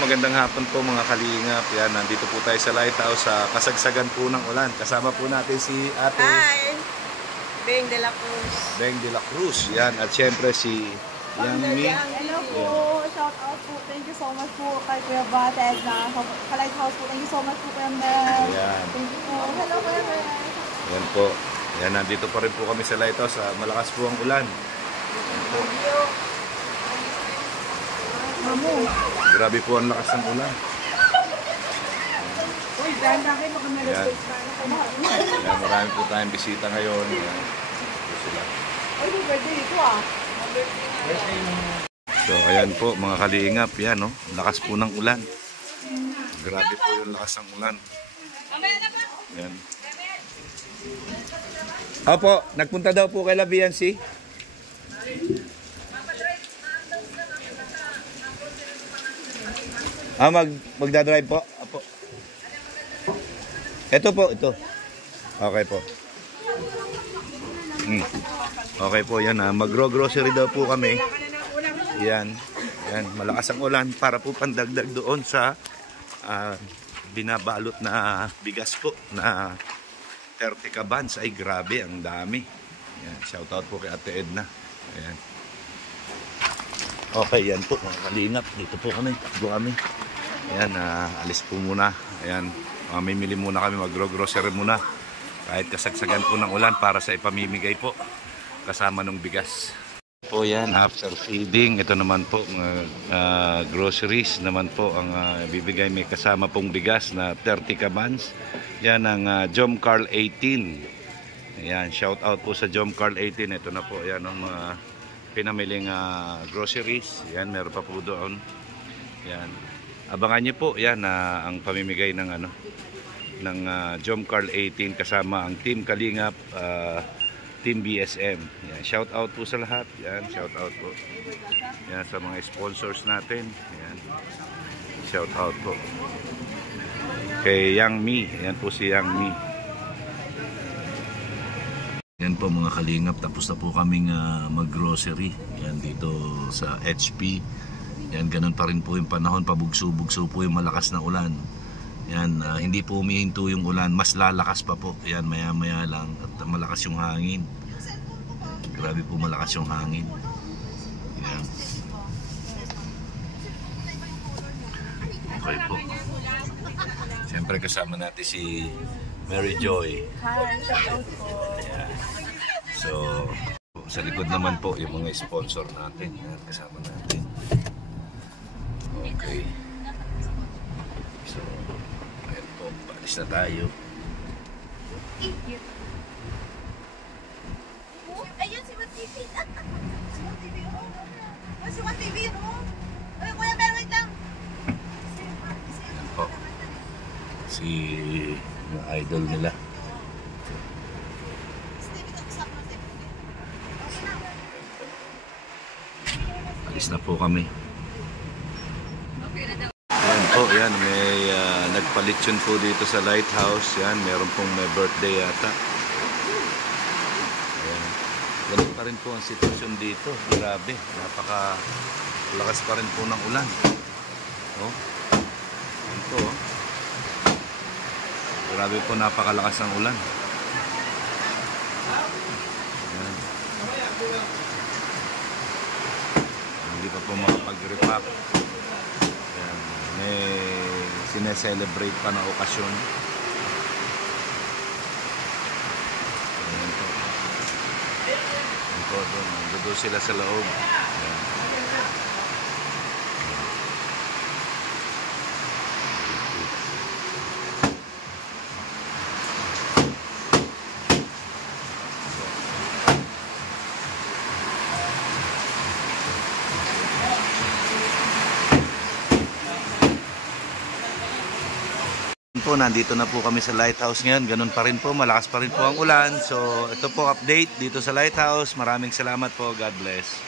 magandang hapon po mga kalingap. Yan, nandito po tayo sa lighthouse sa kasagsagan po ng ulan. Kasama po natin si Ate Hi! Beng de la Cruz. Beng de la Cruz. Yan, at syempre si Yang Mi. Hello po, shout out po. Thank you so much po kay Kuya Bated na sa lighthouse po. Thank you so much po Kuya Mel. Yan. Thank you po. Hello Kuya Mel. Yan po. Yan, nandito pa rin po kami sa lighthouse. Malakas po ang ulan. Yan po. Grabe po ang lakas ng ulan. Uy, dahil na kayo makamera Yan. space na. Yan, marami po tayong bisita ngayon. Yan. Ito sila. Uy, may birthday dito ah. So, ayan po mga kalingap. Yan, no? Lakas po ng ulan. Grabe po yung lakas ng ulan. Yan. Opo, nagpunta daw po kay Labiansi. Magdadrive po. Opo. Ito po, ito. Okay po. Okay po, yan ha. Magro-grocery daw po kami. Yan. Yan, malakas ang ulan para po pandagdag doon sa binabalot na bigas po na 30 kabans. Ay grabe, ang dami. Yan, shoutout po kay Ate Edna. Ayan. Okay, yan po mga kalingap. Dito po kami. Takbo kami. Ayan, alis po muna. Ayan, mamimili muna kami. Magro-grocery muna. Kahit kasagsagan po ng ulan para sa ipamimigay po. Kasama ng bigas. Po yan, after feeding. Ito naman po, groceries naman po ang bibigay. May kasama pong bigas na 30 kabans. Yan ang Jom Carl 18. Ayan, shout out po sa Jom Carl 18. Ito na po, yan ang mga pinamiling groceries. Yan, meron pa po doon. Yan. Abangan niyo po, yan ang pamimigay ng ng Jom Carl 18 kasama ang Team Kalingap, Team BSM. Yan, shout out po sa lahat. Yan, shout out po. Yan sa mga sponsors natin. Yan. Shout out po. Kay Yang Mi. Yan po si Yang Mi. Yan po mga kalingap, tapos na po kaming mag-grocery. Yan dito sa HP. Yan, ganun pa rin po yung panahon, pabugso-bugso po yung malakas na ulan. Yan, hindi po humihinto yung ulan, mas lalakas pa po. Yan, maya-maya lang at malakas yung hangin. Grabe po malakas yung hangin. Yan. Okay po. Siyempre kasama natin si Mary Joy. Hi, shout out po. Ayan. So, sa likod naman po yung mga sponsor natin. Ayan, kasama natin. Okay. So, ayan po, paalis na tayo. Ayun, si Mat TV. Si Mat TV, oh. Si Mat TV, oh. Ay, Kuya Mel, wait lang. Ayan po. Si mga idol nila. Alis na po kami. Ayan po, yan. May nagpalitsyon po dito sa lighthouse. Yan, meron pong may birthday yata. Ayan. Ganun pa rin po ang sitwasyon dito. Grabe. Lakas pa rin po ng ulan. Oh. Ayan po, oh. Grabe po, napakalakas ng ulan. Ayan. Hindi pa po makapag-repack. Ayan. May sineselebrate pa na okasyon. Ayan po. Ayan po, doon sila sa loob. Ayan. Po, nandito na po kami sa lighthouse ngayon. Ganun pa rin po, malakas pa rin po ang ulan. So ito po update dito sa lighthouse. Maraming salamat po. God bless.